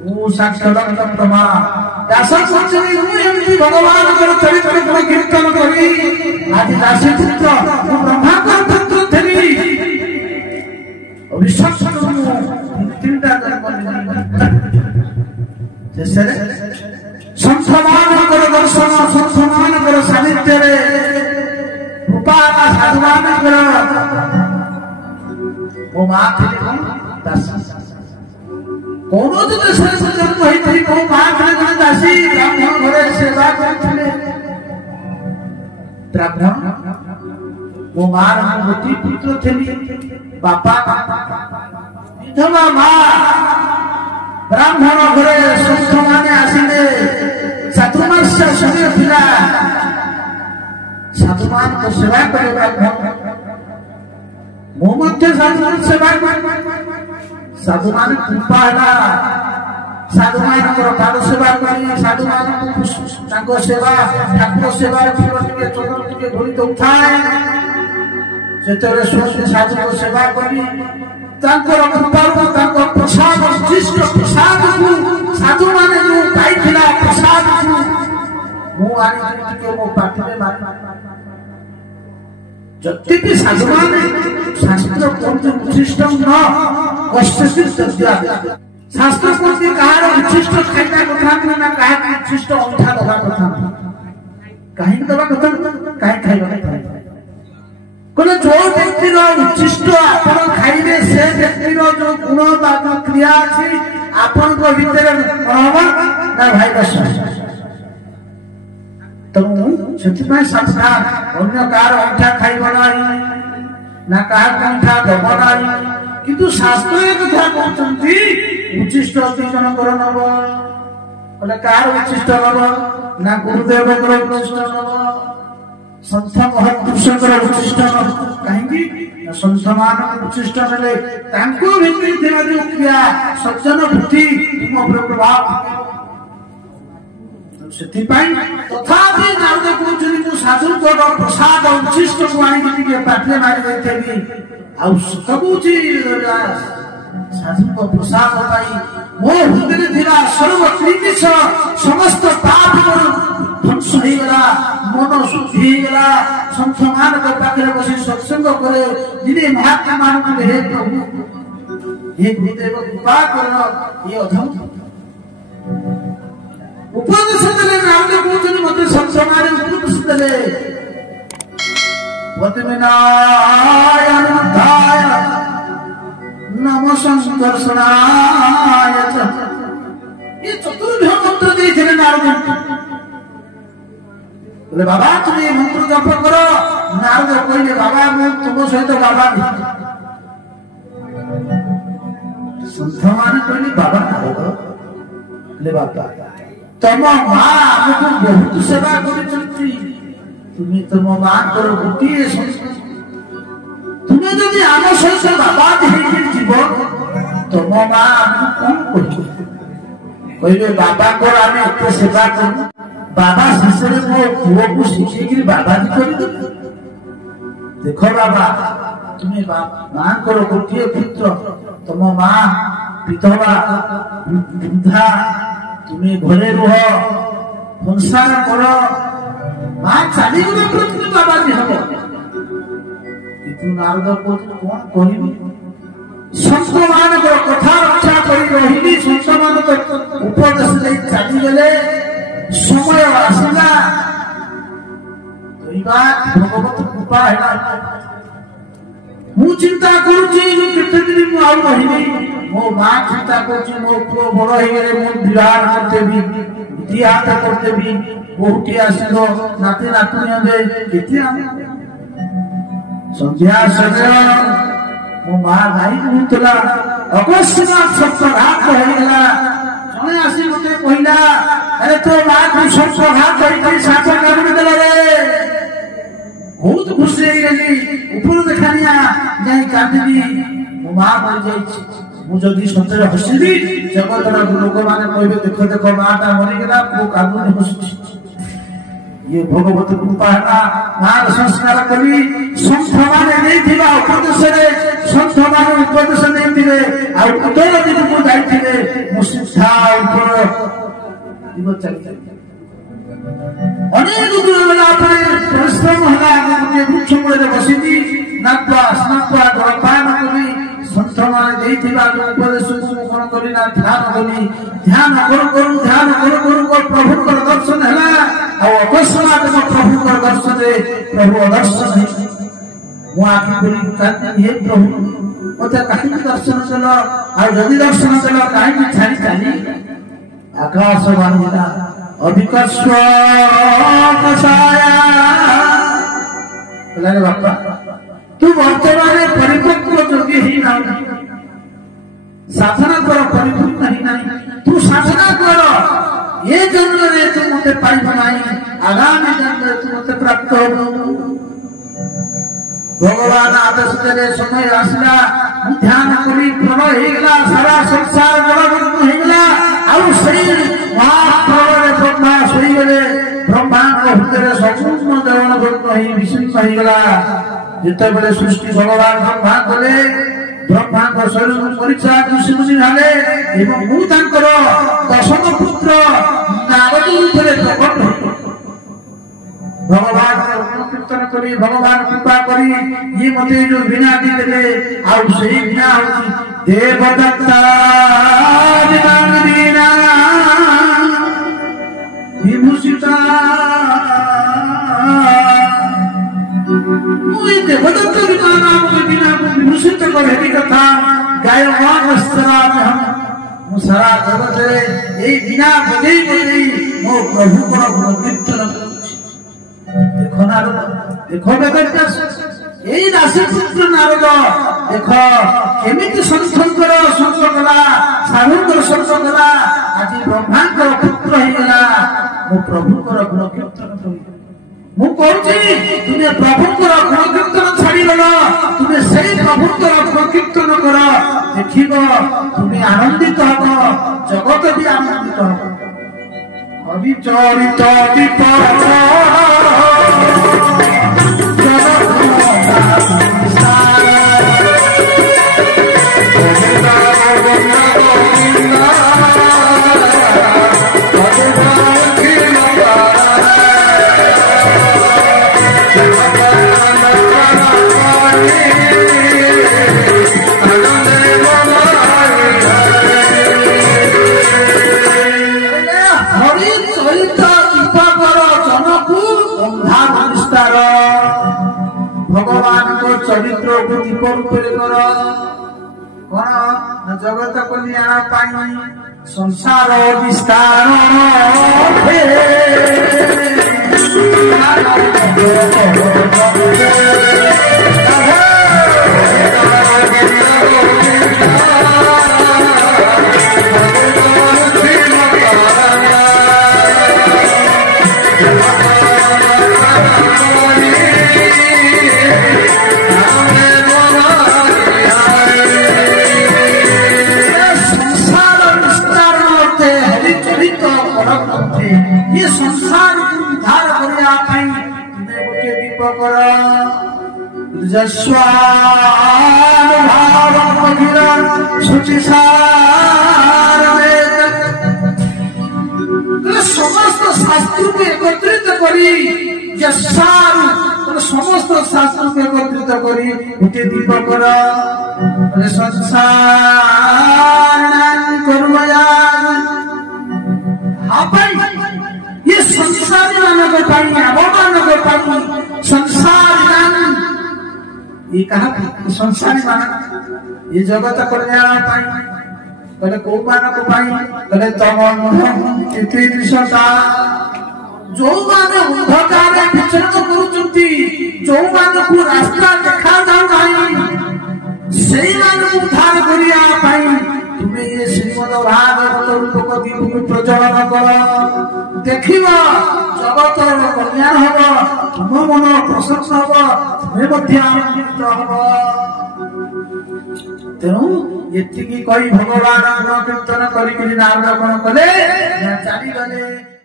साक्षात ब्रह्मा दास संचरी एमती भगवान कर चरित्र को कीर्तन करी आज दासी पुत्र ब्रह्मा का पुत्र थी विश्वास चिंता जैसे संसमान कर दर्शन संसमान कर साहित्य रे रूपा साधुमान कर वो मां थी दास कोनो तो देश जन्म होई को मां जने दासी ब्राह्मण घरे सेवा करथिले ब्राह्मण वो मां गोटी पुत्र थेली बापा विधवा मां ब्राह्मण घरे संत माने आसीले साधुमास समय थिला साधुमान को सेवा करे ब्राह्मण मो मध्य साधुमान सेवा साधुमान कृपा है साधुमान पाद सेवा करी साधुमान सेवा ठाकुर सेवा चंद्र टे धोई उठाए से साधु को सेवा करी कृपा प्रसाद विशिष्ट प्रसाद को साधु मान जो पाई प्रसाद को मो पाखे जति भी साधु मान शास्त्र उच्छिष्ट न शास्त्र कहार उच्छिष्ट खाइबा कथा ना कहा उच्छिष्ट अंठा दबा कथा कहीं दबा कथा कहीं खाइबा कथा कोले जो व्यक्ति रो उच्छिष्ट आपण खाइबे से व्यक्ति रो जो गुण बा क्रिया अछि आपण को भीतर रहबा ना भाई बस तो ସେଥିପାଇଁ ସାବଧାନ ଅନ୍ୟ କାହାର ଅଣ୍ଠା ଖାଇବ ନାହିଁ ନା କାହାର ଅଣ୍ଠା ଦବ ନାହିଁ କିନ୍ତୁ ଶାସ୍ତ୍ର କଥା କହୁଛନ୍ତି ଉଚ୍ଚିଷ୍ଟ ଜଣଙ୍କର ନବ କହିଲେ କାହାର ଉଚ୍ଚିଷ୍ଟ ନବ ନା ଗୁରୁଦେବଙ୍କର ଉଚ୍ଚିଷ୍ଟ ନବ ସନ୍ଥ ମହାପୁରୁଷଙ୍କର ଉଚ୍ଚିଷ୍ଟ ନବ କାହିଁକି ସନ୍ଥମାନଙ୍କ ଉଚ୍ଚିଷ୍ଟ ନେଲେ ତାଙ୍କ ଭିତରେ ଥିବା ଯୋଉ କ୍ରିୟା ସଜ୍ଜନ ବୁଦ୍ଧି ତୁମ ଉପରେ ପ୍ରଭାବ तथापि नारद कहउछनी जो साधु को प्रसाद उच्छिष्ट को आनी के पाठले मारी देथेबी आ सबुची साधु को प्रसाद पाई मो हृदय थिला सर्व क्लेश समस्त पाप ध्वंस हो गला मन शुद्धि हो गला संत मान के पाखरे बसी सत्संग करे जिने महात्मा मान को हे प्रभु हे गुरुदेव कृपा करो ये अधम उपदेश देले नारद कहउछनी मते संसमारे उपदेश देले वतमिनाय अनुद्धाय नम संकर्षणाय ये चतुर्भ्य मंत्र देथिले नारद बोले बाबा तुम ये मंत्र जप करो नारद कहले बाबा मैं तुम सहित बाबा संत माने कहले बाबा नारद ले बाबा तम मां हमको बहुत सेवा करछी तुम्हें तम मां करो गोटिए तुम्हें यदि आम सहित बाबा देखे जीव तम मां हमको कौन कहले बाबा को आम एत सेवा कर बाबा शिष्य मो पुओ को शिखी बाबा जी कर देखो बाबा तुम्हें मां करो गोटिए पुत्र तम मां विधवा वृद्धा तुम्हें घरे रुह संसार कर मां चली गले पृथ्वी बाबा जी हम किंतु नारद को कौन कहबी संत मान को कथा रक्षा करी रहिली संत मान को उपदेश दे चली गले समय आसला दैवा भगवत कृपा है मु चिंता करूची केते दिन मु आउ रहिली मो मां चिंता करछि मो पुओ बड़ हे गेले मो विवाह करते भी बियाह करते भी बहुटी आसिलो नाती नातुनी दे केते संध्या समय मो मां भाई कहतला अकस्मात सप्तघात हो गेला जने आसी मते कहिला अरे तो मां तू सप्तघात करी साथ काढी देला रे बहुत खुशी हे गेली ऊपर देखानिया जाई काढी मो मां मर जाई मुझे सतरे हसिबी जगत लोक माने कहबे देखो देखो माटा मरी गेला को कादुनी हसुची ये भगवत कृपा मार संस्कार करी संत माने नहीं थिबा उपदेश रे संत माने उपदेश नहीं थिबे आ उदर दिन को जाइथिले मु सिद्धा ऊपर जीव चली अनेक दूर वाला पर परिश्रम हला के वृक्ष मूले बसिती नात्वा स्नात्वा जलपान करी संत माने नहीं थिबा उपदेश को मुखन करी ना ध्यान करी ध्यान करू प्रभु को दर्शन हला अकस्मात प्रभु को दर्शन प्रभु दर्शन मु आखि बोली हे प्रभु मत कहीं दर्शन चल आदि दर्शन चल कहीं छाड़ी छाड़ी आकाश बांधिला अभिकस्वाया बापा तू वर्तमान परिपक्व योगी ही ना साधना कर परिपूर्ण ही नहीं तू साधना कर ये जन्म में तू मते पाइब नहीं आगामी जन्म में तू मते प्राप्त हो भगवान आदेश देले समय आसला ध्यान करी प्रलय हेगला सारा संसार जलमग्न हेगला आउ सही महाप्रलय ब्रह्मा सोई गले ब्रह्मा को हृदय संपूर्ण जलमग्न ही विशुद्ध हेगला जिते बेले सृष्टि भगवान ब्रह्मा कले ब्रह्मा को शरीर परीक्षा ऋषि मुनि भाले एवं मु तांकर दशम पुत्र नारद रूपे प्रकट भगवान कीर्तन करी भगवान कृपा करी ये मते जो बिना दिले आउ सही बिना होची देवदत्ता विनांगिना विभूषिता मुई देवदत्त नाम के बिना विभूषित कर हेरी कथा गायवान वस्त्रा में हम मुसरा जगत रे ए बिना बदई मो प्रभु को कीर्तन देखो नारद देखो बेदव्यास यही राशि पुत्र नारद देखो केमिति संतंकर संत कला साधुकर संत कला आज ब्रह्मांकर पुत्र ही गला मो प्रभु को गुण कीर्तन करी मु कहूची तुमे प्रभु को गुण कीर्तन छाड़ी गलो तुमे सही प्रभु को गुण कीर्तन कर देखिबो तुमे आनंदित हो जगत भी आनंदित हो अविचरित दीप भगवान को चरित्र को दीप रूपे कर जगत कल्याण पाई संसार विस्तार ये संसार उद्धार करने गोटे दीप कर समस्त शास्त्र को एकत्रित करी समस्त शास्त्र को एकत्रित करी गोटे दीप कर संसार ये संसारी मानव पाई मानव पाई संसार ये कहा संसारी मानव ये जगत कल्याण पाई कहले को मानव पाई कहले तम इति दृश्यता जो माने अंधकार विचरण करूचंती जो माने को रास्ता देखा जाऊ नाही सेही माने उद्धार करिया पाई तुम्हें ये श्रीमद भागवत रूप को दीप को प्रज्वलन कर देखिबा जगत कल्याण हब तुम मन प्रसन्न हब तुम्हें मध्य आनंदित हब तेणु एतिकी कही भगवान गुण कीर्तन करी नारद कौन कले चली गले।